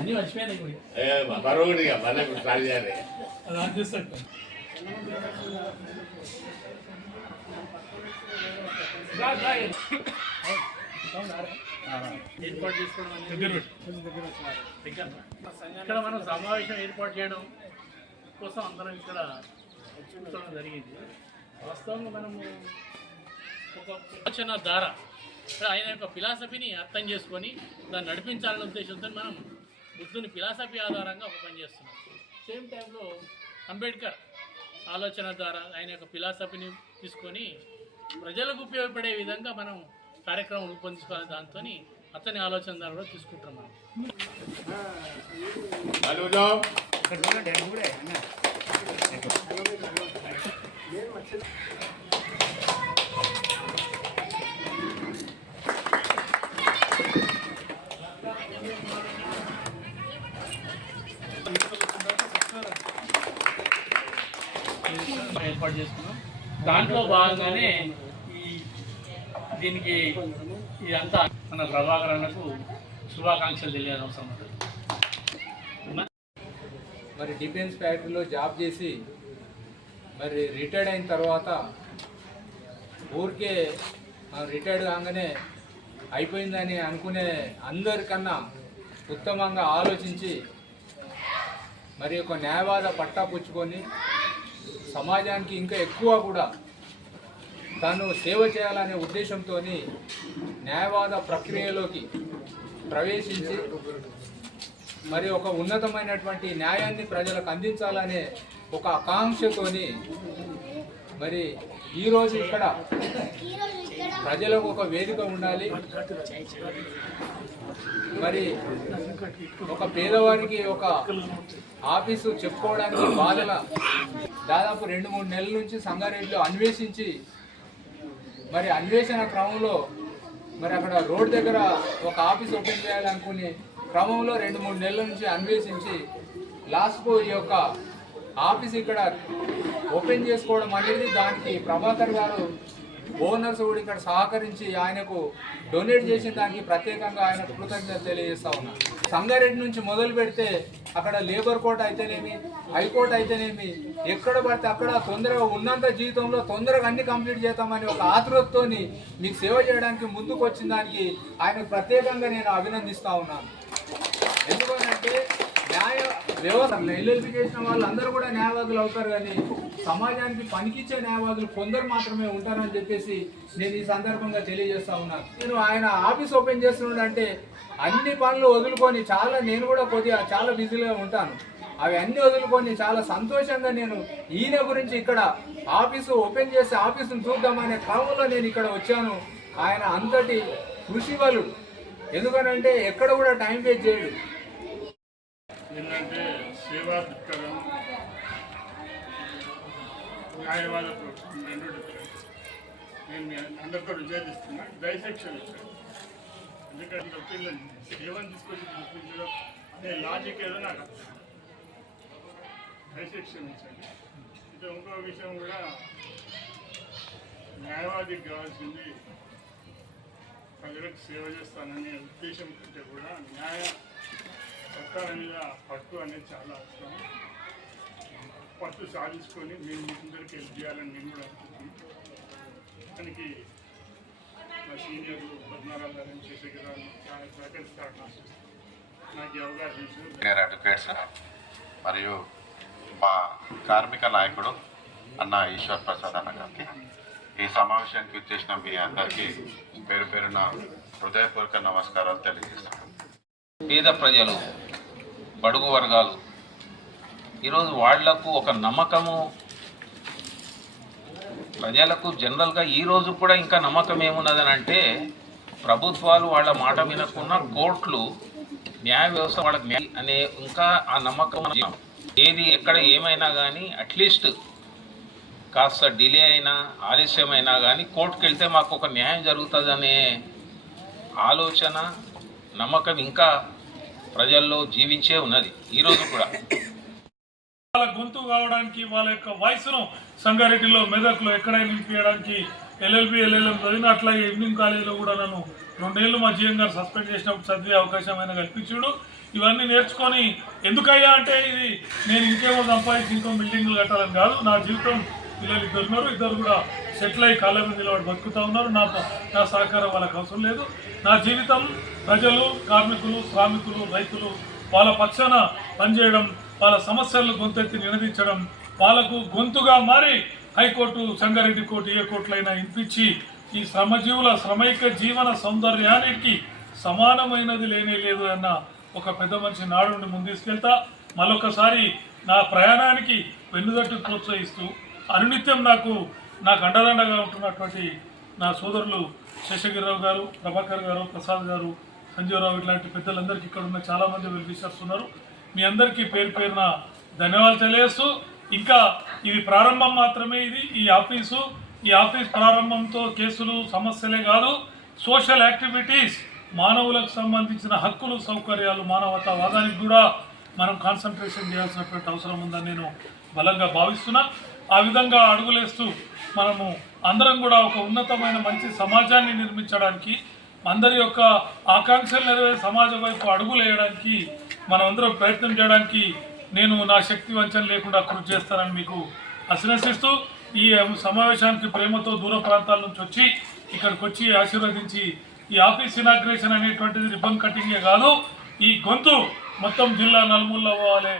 అన్నీ మర్చిపోయాను బరువుడిగా మళ్ళీ ట్రై చేయాలి. అది ఆన్ చేస్తాడు. ఏర్పాటు చేసుకోవడం ఇక్కడ మనం సమావేశం ఏర్పాటు చేయడం కోసం అందరం ఇక్కడ కూర్చోవడం జరిగింది. వాస్తవంగా మనము ఒక ఆలోచన ద్వారా ఆయన యొక్క ఫిలాసఫీని అర్థం చేసుకొని దాన్ని నడిపించాలనే ఉద్దేశంతో మనం బుద్ధుని ఫిలాసఫీ ఆధారంగా ఒక పని చేస్తున్నాం. సేమ్ టైంలో అంబేద్కర్ ఆలోచన ద్వారా ఆయన యొక్క ఫిలాసఫీని తీసుకొని ప్రజలకు ఉపయోగపడే విధంగా మనం కార్యక్రమం రూపొందించుకోవాలని దాంతో అతని ఆలోచన ద్వారా కూడా తీసుకుంటాం మనం. ఏర్పాటు చేసుకున్నాం. దాంట్లో భాగంగానే దీనికి ఇదంతా మన ప్రభాకర్ అన్నకు శుభాకాంక్షలు తెలియాల్సిన అవసరం ఉంటుంది. మరి డిఫెన్స్ ఫ్యాక్టరీలో జాబ్ చేసి మరి రిటైర్డ్ అయిన తర్వాత ఊరికే రిటైర్డ్ కాగానే అయిపోయిందని అనుకునే అందరికన్నా ఉత్తమంగా ఆలోచించి మరి ఒక న్యాయవాద పట్టా పుచ్చుకొని సమాజానికి ఇంకా ఎక్కువ కూడా తాను సేవ చేయాలనే ఉద్దేశంతో న్యాయవాద ప్రక్రియలోకి ప్రవేశించి మరి ఒక ఉన్నతమైనటువంటి న్యాయాన్ని ప్రజలకు అందించాలనే ఒక ఆకాంక్షతోని మరి ఈరోజు ఇక్కడ ప్రజలకు ఒక వేదిక ఉండాలి, మరి ఒక పేదవారికి ఒక ఆఫీసు చెప్పుకోవడానికి బాధల దాదాపు 2-3 నెలల నుంచి సంగారెడ్డిలో అన్వేషించి మరి అన్వేషణ క్రమంలో మరి అక్కడ రోడ్ దగ్గర ఒక ఆఫీస్ ఓపెన్ చేయాలనుకునే క్రమంలో 2-3 నెలల నుంచి అన్వేషించి లాస్ట్కు ఈ యొక్క ఆఫీస్ ఇక్కడ ఓపెన్ చేసుకోవడం అనేది దానికి ప్రభాకర్ గారు ఓనర్స్ కూడా ఇక్కడ సహకరించి ఆయనకు డొనేట్ చేసిన దానికి ప్రత్యేకంగా ఆయనకు కృతజ్ఞతలు తెలియజేస్తా ఉన్నా. సంగారెడ్డి నుంచి మొదలు పెడితే అక్కడ లేబర్ కోర్ట్ అయితేనేమి, హైకోర్టు అయితేనేమి, ఎక్కడ పడితే అక్కడ తొందరగా ఉన్నంత జీవితంలో తొందరగా అన్ని కంప్లీట్ చేద్దామని ఒక ఆతృతతో మీకు సేవ చేయడానికి ముందుకు వచ్చిన దానికి ఆయనకు ప్రత్యేకంగా నేను అభినందిస్తా ఉన్నాను. ఎందుకంటే న్యాయ వ్యవస్థ ఎల్ఎల్బి చేసిన వాళ్ళు అందరూ కూడా న్యాయవాదులు అవుతారు, కానీ సమాజానికి పనికిచ్చే న్యాయవాదులు కొందరు మాత్రమే ఉంటారని చెప్పేసి నేను ఈ సందర్భంగా తెలియజేస్తా ఉన్నాను. నేను ఆయన ఆఫీస్ ఓపెన్ చేస్తున్నాడంటే అన్ని పనులు వదులుకొని నేను కూడా కొద్దిగా చాలా బిజీగా ఉంటాను, అవి అన్ని వదులుకొని చాలా సంతోషంగా నేను ఈయన గురించి ఇక్కడ ఆఫీసు ఓపెన్ చేసి ఆఫీసును చూద్దామనే క్రమంలో నేను ఇక్కడ వచ్చాను. ఆయన అంతటి కృషివలుడు, ఎందుకనంటే ఎక్కడ కూడా టైం వేస్ట్ చేయడు. ఏంటంటే సేవా దృక్పథం, న్యాయవాద రెండు డిఫరెన్స్. నేను అందరితో విజయదిస్తున్నా డైసెక్షన్ ఇచ్చాను. ఎందుకంటే పిల్లలు సేవను తీసుకొచ్చి చూపించడం అనే లాజిక్ ఏదో నాకు డైసెక్షన్ ఇచ్చాను. ఇది ఇంకో విషయం కూడా, న్యాయవాదికి కావాల్సింది ప్రజలకు సేవ చేస్తాననే ఉద్దేశం కంటే కూడా చట్టాల మీద పట్టు అనేది చాలా అవసరం. పట్టు సాధించుకొని మేము అందరికీ హెల్ప్ చేయాలని నేను కూడా అనుకుంటున్నాను. దానికి మా సీనియర్లు పద్మనారాయణ గారు, శేషగిరి గారు సహకరిస్తారు. నాకు ఈ అవకాశం ఇచ్చారు. అడ్వకేట్స్ మరియు మా కార్మిక నాయకుడు అన్న ఈశ్వర్ ప్రసాద్ అన్న గారికి, ఈ సమావేశానికి వచ్చేసిన మీ అందరికీ పేరు పేరున హృదయపూర్వక నమస్కారాలు తెలియజేస్తున్నాను. పేద ప్రజలు, బడుగు వర్గాలు ఈరోజు వాళ్లకు ఒక నమ్మకము, ప్రజలకు జనరల్గా ఈరోజు కూడా ఇంకా నమ్మకం ఏమున్నదని అంటే, ప్రభుత్వాలు వాళ్ళ మాట వినకుండా కోర్టులు, న్యాయ వ్యవస్థ వాళ్ళకి అనే ఇంకా ఆ నమ్మకం. ఏది ఎక్కడ ఏమైనా కానీ అట్లీస్ట్ కాస్త డిలే అయినా ఆలస్యమైనా కానీ కోర్టుకు వెళ్తే మాకు ఒక న్యాయం జరుగుతుందనే ఆలోచన, నమ్మకం ఇంకా ప్రజల్లో జీవించే ఉన్నది ఈరోజు కూడా. వాళ్ళ గొంతు కావడానికి, వాళ్ళ యొక్క వాయిస్ను సంగారెడ్డిలో, మెదక్లో ఎక్కడైనా నిలిపియడానికి ఎల్ఎల్బి, ఎల్ఎల్ఎం చదివిన, అట్లాగే ఈవినింగ్ కాలేజీలో కూడా నన్ను 2 ఏళ్ళు మా జీఎం గారు సస్పెండ్ చేసినప్పుడు చదివే అవకాశం ఆయన కల్పించాడు. ఇవన్నీ నేర్చుకొని ఎందుకయ్యా అంటే ఇది నేను ఇంకేమో సంపాదించి ఇంకో బిల్డింగ్లు కట్టాలని కాదు. నా జీవితం పిల్లలు 2 ఉన్నారు, 2 కూడా సెటిల్ అయ్యి కాళ్ళ మీద నిలబడి బతుకుతూ ఉన్నారు. నా సహకారం వాళ్ళకి అవసరం లేదు. నా జీవితం ప్రజలు, కార్మికులు, శ్రామికులు, రైతులు వాళ్ళ పక్షాన పనిచేయడం, వాళ్ళ సమస్యలను గొంతెత్తి నినదించడం, వాళ్ళకు గొంతుగా మారి హైకోర్టు, సంగారెడ్డి కోర్టు, ఏ కోర్టులైనా వినిపించి ఈ శ్రమజీవుల శ్రమైక జీవన సౌందర్యానికి సమానమైనది లేనే లేదు అన్న ఒక పెద్ద మనిషి నాడుని ముందుకెళ్తా. మరొకసారి నా ప్రయాణానికి వెన్నుదట్టు ప్రోత్సహిస్తూ అనునిత్యం నాకు అండదండగా ఉంటున్నటువంటి నా సోదరులు శేషగిరిరావు గారు, ప్రభాకర్ గారు, ప్రసాద్ గారు, సంజీవరావు ఇట్లాంటి పెద్దలందరికీ ఇక్కడ ఉన్న చాలామంది వెల్విషర్స్ ఉన్నారు. మీ అందరికీ పేరు పేరున ధన్యవాదాలు తెలియజేస్తూ, ఇంకా ఇది ప్రారంభం మాత్రమే. ఈ ఆఫీస్ ప్రారంభంతో కేసులు సమస్యలే కాదు, సోషల్ యాక్టివిటీస్, మానవులకు సంబంధించిన హక్కులు, సౌకర్యాలు, మానవతావాదానికి కూడా మనం కాన్సన్ట్రేషన్ చేయాల్సినటువంటి అవసరం ఉందని నేను బలంగా భావిస్తున్నా. ఆ విధంగా అడుగులేస్తూ మనము అందరం కూడా ఒక ఉన్నతమైన మంచి సమాజాన్ని నిర్మించడానికి, అందరి యొక్క ఆకాంక్షలు నెరవేరే సమాజం వైపు అడుగులు వేయడానికి మనమందరం ప్రయత్నం చేయడానికి నేను నా శక్తి వంచన లేకుండా కృషి చేస్తానని మీకు అభినందిస్తూ, ఈ సమావేశానికి ప్రేమతో దూర ప్రాంతాల నుంచి వచ్చి ఇక్కడికి వచ్చి ఆశీర్వదించి ఈ ఆఫీస్ ఇనాగ్రేషన్ అనేటువంటిది రిబ్బన్ కటింగే కాదు, ఈ గొంతు మొత్తం జిల్లా నలుమూలలో పోవాలి.